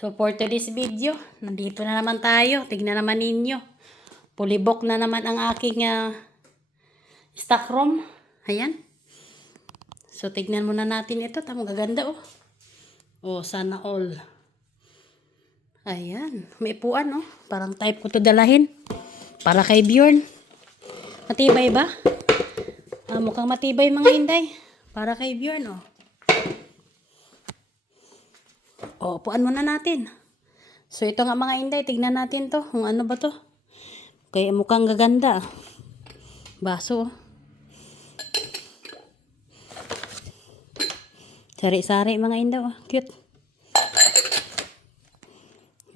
So for today's video, nandito na naman tayo. Tignan naman ninyo. Pulibok na naman ang aking ah, stock room. Ayan. So tignan muna natin ito. Tama gaganda oh. Oh, sana all. Ayan. May upuan oh. Parang type ko to dalahin. Para kay Bjorn. Matibay ba? Ah, mukhang matibay mga inday. Para kay Bjorn oh. O, upuan muna natin. So, ito nga mga inday, tignan natin to. Kung ano ba to. Kaya mukhang gaganda. Baso. Sari-sari mga inday. Oh. Cute.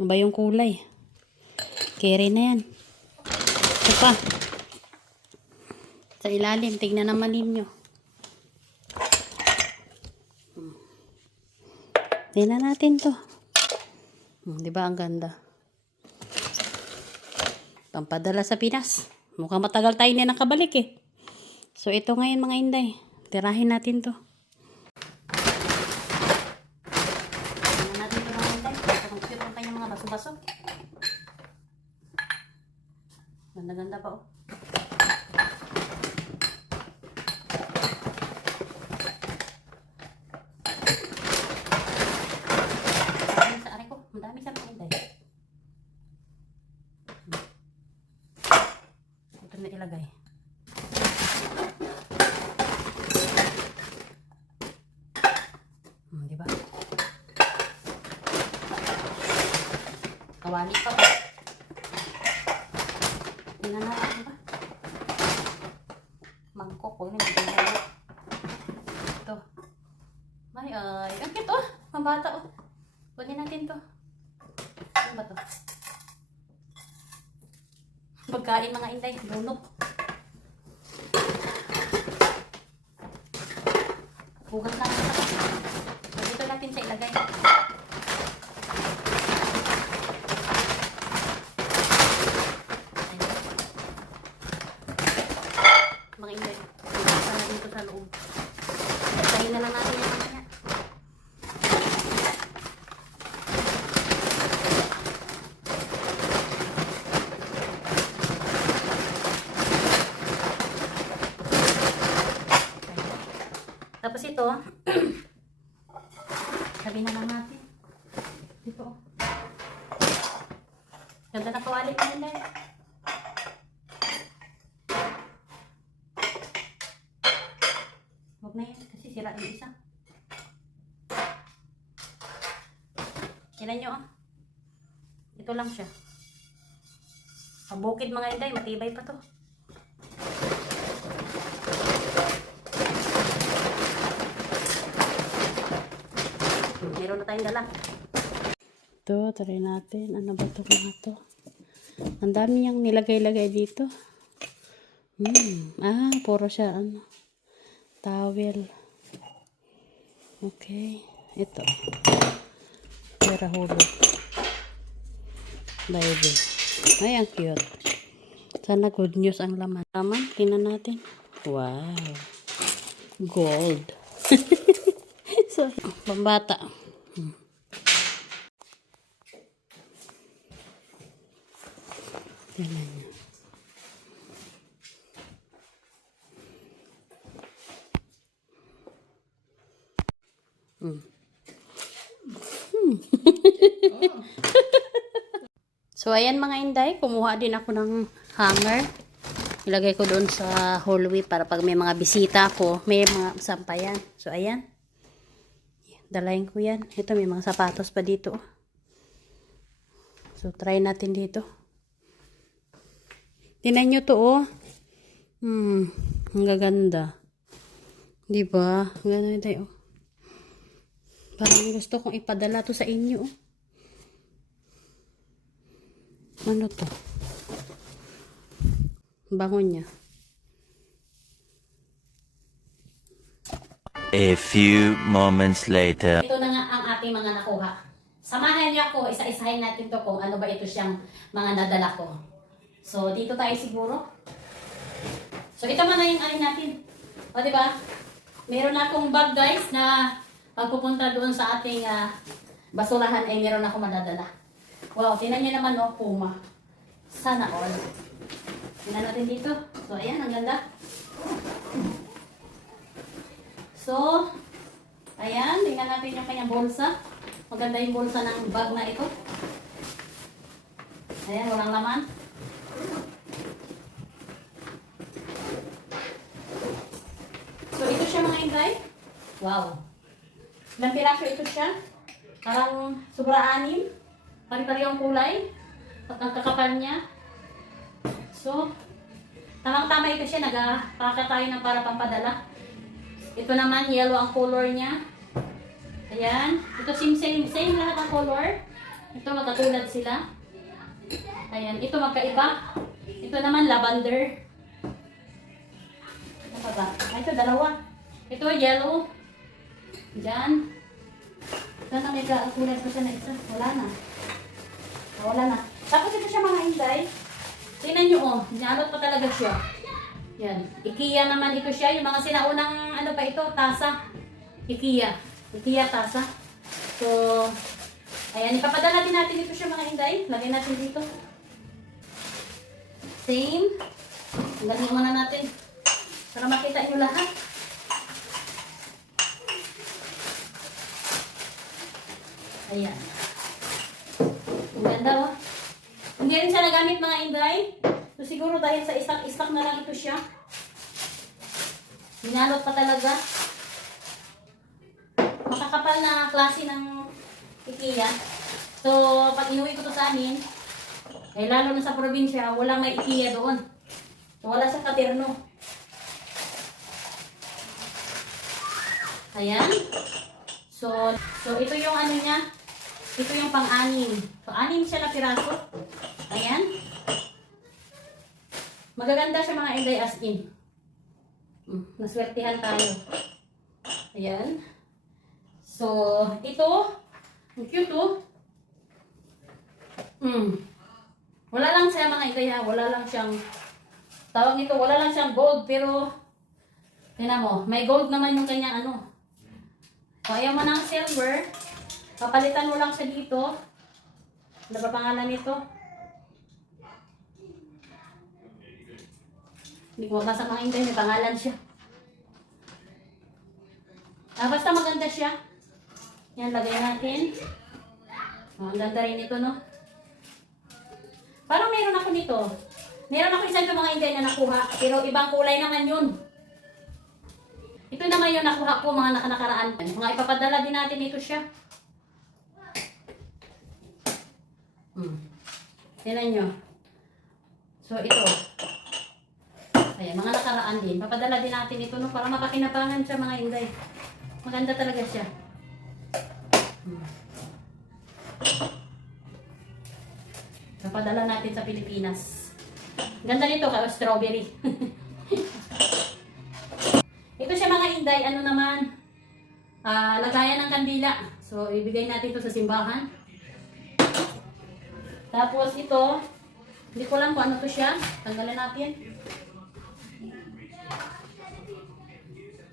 Ano ba yung kulay? Carry na yan. Ito pa. Sa ilalim, tignan naman ninyo. Tingnan natin to. Hmm, di ba ang ganda? Pampadala sa Pinas. Mukhang matagal tayo na nakabalik eh. So ito ngayon mga inday. Tirahin natin to. Tingnan natin to mga inday. Parang cute ang kanyang mga baso-baso. Ganda-ganda pa oh. Ano sa aray ko? Madami sa mga inday. Ito na ilagay. Hmm, di ba? Kawali pa ba? Tingnan natin ba? Mangkok ko yun. Ito. May ay. Ang cute oh. Pambata oh. Kunin natin to. Ano ba to? Pagkain mga inday. Bunok. Hugas lang ito. So, dito natin siya ilagay. Ayan. Mga inday. Hugas na dito sa loob. Pagkain na lang natin yung mamaya. Tapos ito, sabi na lang natin. Dito. oh. Ganda na kawali ko nila. eh. Huwag na yan kasi sira yung isa. Tignan nyo ah. Ito lang siya. Pabukid mga inday, matibay pa to. Meron na tayong dala. Ito, try natin. Ano ba ito mga to? Ang dami niyang nilagay-lagay dito. Hmm. Ah, puro siya ano. Towel. Okay. Ito. Pera hulog. Bible. Ay, ang cute. Sana good news ang laman. Laman, tingnan natin. Wow. Gold. so, pambata. Hmm. Hmm. Hmm. so, ayan mga inday. Kumuha din ako ng hanger. Ilagay ko doon sa hallway para pag may mga bisita ako, may mga sampayan. So, ayan. Dalayin ko yan. Ito, may mga sapatos pa dito. So, try natin dito. Tinan nyo to, oh. Hmm, ang gaganda. Di ba? Ganda tayo. Parang gusto kong ipadala to sa inyo, oh. Ano to? Bango niya. A few moments later. Ito na nga ang ating mga nakuha. Samahan niyo ako, isa-isahin natin to kung ano ba ito siyang mga nadala ko. So, dito tayo siguro. So, ito man na yung alin natin. O, di ba? Meron akong bag, guys, na pagpupunta doon sa ating ah, basurahan ay meron ako madadala. Wow, tinan niyo naman oh, Puma. Sana all. Tingnan natin dito. So, ayan, ang ganda. So, ayan, tingnan natin yung kanyang bulsa. Maganda yung bulsa ng bag na ito. Ayan, walang laman. So, mga inday. Wow. Ilang piraso ito siya? Parang sobra anim. Pari-pari ang kulay. At ang kakapal niya. So, tamang-tama ito siya. Nagpaka tayo ng para pampadala. Ito naman, yellow ang color niya. Ayan. Ito same, same, same lahat ang color. Ito magkatulad sila. Ayan. Ito magkaiba. Ito naman, lavender. Ano pa ba? Ah, ito, dalawa. Ito, yellow. Diyan. Sana may kakulad pa siya na isa. Wala na. Ah, wala na. Tapos ito siya mga hinday. Tingnan nyo oh. Nalot pa talaga siya. Yan. IKEA naman ito siya. Yung mga sinaunang ano pa ito, tasa. IKEA. IKEA tasa. So, ayan. Ipapadala din natin ito siya mga hinday. Lagay natin dito. Same. Lagyan muna natin. Para makita nyo lahat. Ayan. Ang ganda oh. Hindi rin siya nagamit mga inday. So siguro dahil sa istak-istak na lang ito siya. Minalot pa talaga. Makakapal na klase ng IKEA. So pag inuwi ko to sa amin, eh lalo na sa probinsya, walang may IKEA doon. So wala sa katerno. Ayan. So, so ito yung ano niya. Ito yung pang-anim. So, anim siya na piraso. Ayan. Magaganda siya mga inday as in. Hmm, naswertihan tayo. Ayan. So, ito. Ang cute oh. Hmm. Wala lang siya mga inday ha. Wala lang siyang tawag nito. Wala lang siyang gold pero tingnan mo. May gold naman yung kanyang ano. So, ayaw mo ng silver. Papalitan mo lang siya dito. Ano ba pangalan nito? Hindi ko mabasa mga hindi. May pangalan siya. Ah, basta maganda siya. Yan, lagay natin. Oh, ang ganda rin ito, no? Parang meron ako nito. Meron ako isang mga hindi na nakuha. Pero ibang kulay naman yun. Ito naman yung nakuha ko mga nakanakaraan. Mga ipapadala din natin ito siya. Hmm. Tingnan nyo. So, ito. Ayan, mga nakaraan din. Papadala din natin ito no, para makakinabangan siya mga inday. Maganda talaga siya. Hmm. Papadala natin sa Pilipinas. Ganda nito, ka strawberry. Ito siya mga inday, ano naman, ah, lagayan ng kandila. So, ibigay natin ito sa simbahan. Tapos ito, hindi ko lang kung ano to siya. Tanggalin natin.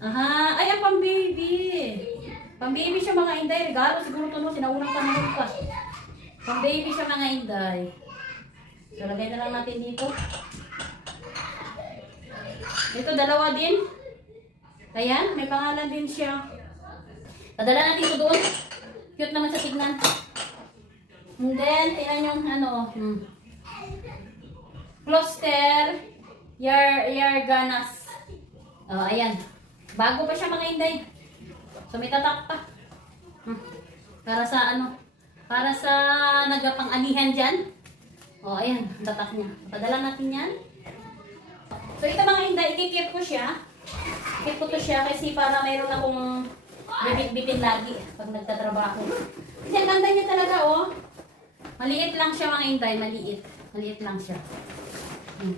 Aha, ay ang pang-baby. Pang-baby siya mga inday. Regalo siguro to no, sinaunang panahon pa. Pang-baby siya mga inday. So, lagay na lang natin dito. Ito, dalawa din. Ayan, may pangalan din siya. Padala natin ito doon. Cute naman sa tignan. And then, tingnan yung ano, hmm. Cluster Yar Yarganas. Oh, ayan. Bago pa siya mga inday. So, may tatak pa. Hmm. Para sa ano, para sa nagapang-anihan dyan. Oh, ayan, tatak niya. Padala natin yan. So, ito mga inday, ikikip ko siya. Ikip ko to siya kasi para mayroon akong bibit-bitin lagi pag nagtatrabaho. Kasi ang ganda niya talaga, oh. Maliit lang siya mga inday, maliit. Maliit lang siya. Hmm.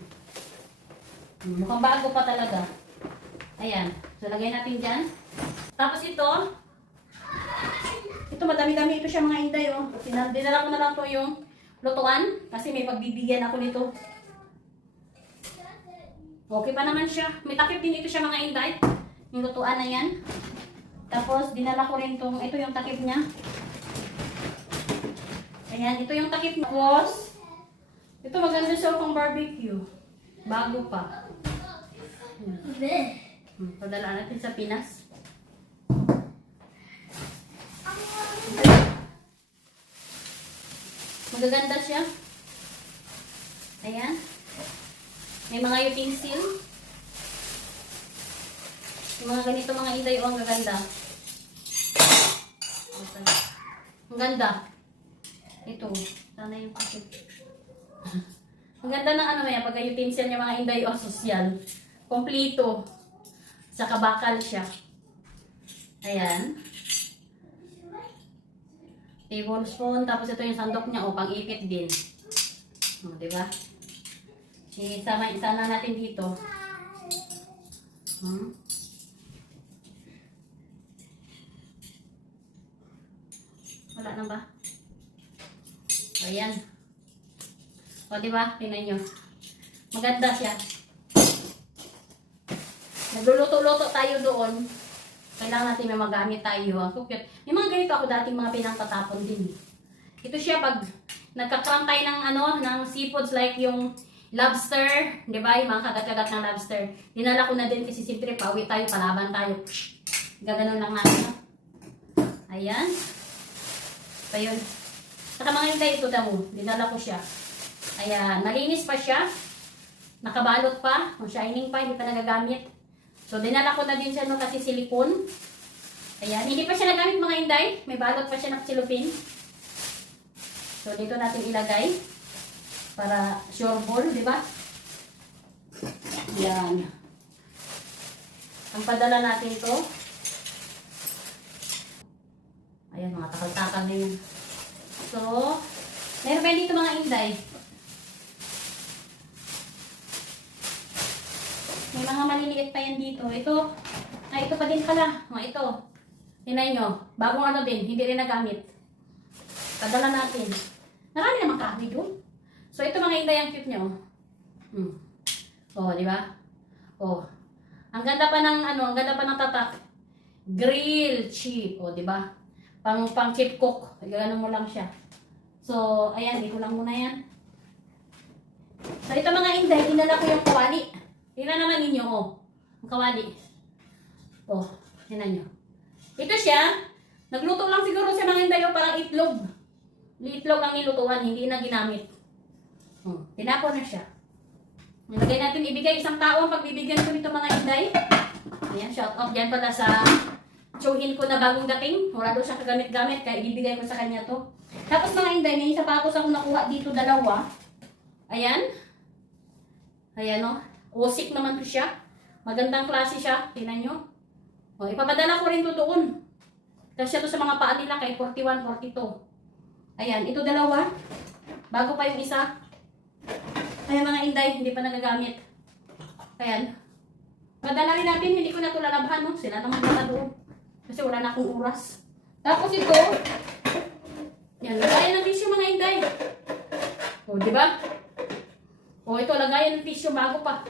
Hmm, Mukhang bago pa talaga. Ayan. So, lagay natin dyan. Tapos ito, ito madami-dami ito siya mga inday, oh. Dinala ko na lang to yung lutuan kasi may pagbibigyan ako nito. Okay pa naman siya. May takip din ito siya mga inday. Yung lutuan na yan. Tapos, dinala ko rin tong, ito yung takip niya. Ayan, ito yung takip na boss. Ito maganda siya pang barbecue. Bago pa. Hmm, padala natin sa Pinas. Magaganda siya. Ayan. May mga utensil. Yung mga ganito mga inday o ang gaganda. Ang ganda. Ito. Sana yung pakit. ang ganda ng ano yan, pagka utensil niya mga inday o sosyal. Kompleto. Saka bakal siya. Ayan. Tablespoon. Tapos ito yung sandok niya. O, pang-ipit din. O, diba? Isama, isa na natin dito. Hmm? Wala na ba? O, ayan. O, diba? Tingnan nyo. Maganda siya. Nagluluto-luto tayo doon. Kailangan natin may magamit tayo. Ang cute. May mga ganito ako dating mga pinangtatapon din. Ito siya pag nagkakram tayo ng ano, ng seafoods like yung lobster, di ba? Yung mga kagat-kagat ng lobster. Dinala ko na din kasi siyempre pauwi tayo, palaban tayo. Gaganon lang natin. Ayan. So yun. Saka mga hindi ito daw. Dinala ko siya. Ayan. Malinis pa siya. Nakabalot pa. Ang shining pa. Hindi pa nagagamit. So, dinala ko na din siya no kasi silikon. Ayan. Hindi pa siya nagamit mga inday. May balot pa siya ng cellophane. So, dito natin ilagay. Para sure ball, di ba? Yan. Ang padala natin to. Ayan, mga takal-takal na yun. So, meron pa dito mga inday. May mga maliliit pa yan dito. Ito, ay ito pa din pala. O, ito. Tingnan nyo. Bagong ano din, hindi rin nagamit. Padala natin. Marami naman kahoy doon. So, ito mga inday ang cute nyo. Hmm. O, di ba? O. Ang ganda pa ng ano, ang ganda pa ng tatak. Grill chip. O, di ba? Pang, pang chip cook. Gano'n mo lang siya. So, ayan, dito lang muna yan. So, ito mga inday, dinala ko yung kawali. Tingnan naman ninyo, oh. Ang kawali. Oh, tingnan nyo. Ito siya. Nagluto lang siguro siya mga inday, oh, parang itlog. Itlog ang nilutuan, hindi na ginamit. Oh, tinapon na siya. Nilagay natin, ibigay isang tao ang pagbibigyan ko nito mga inday. Ayan, shout out yan pala sa tsuhin ko na bagong dating. Wala daw siya kagamit-gamit, kaya ibibigay ko sa kanya to. Tapos mga inday, may sapatos ako nakuha dito dalawa. Ayan. Ayan o. Usik naman to siya. Magandang klase siya. Tingnan nyo. O, ipapadala ko rin to doon. Kasi to sa mga paa nila kay 41, 42. Ayan, ito dalawa. Bago pa yung isa. Ayan mga inday, hindi pa nagagamit. Ayan. Padala rin natin, hindi ko na ito lalabhan. No? Sila naman pala doon. Kasi wala na akong oras. Tapos ito, yan, lagayan ng tissue mga inday. O, di ba? O, ito, lagayan ng tissue bago pa.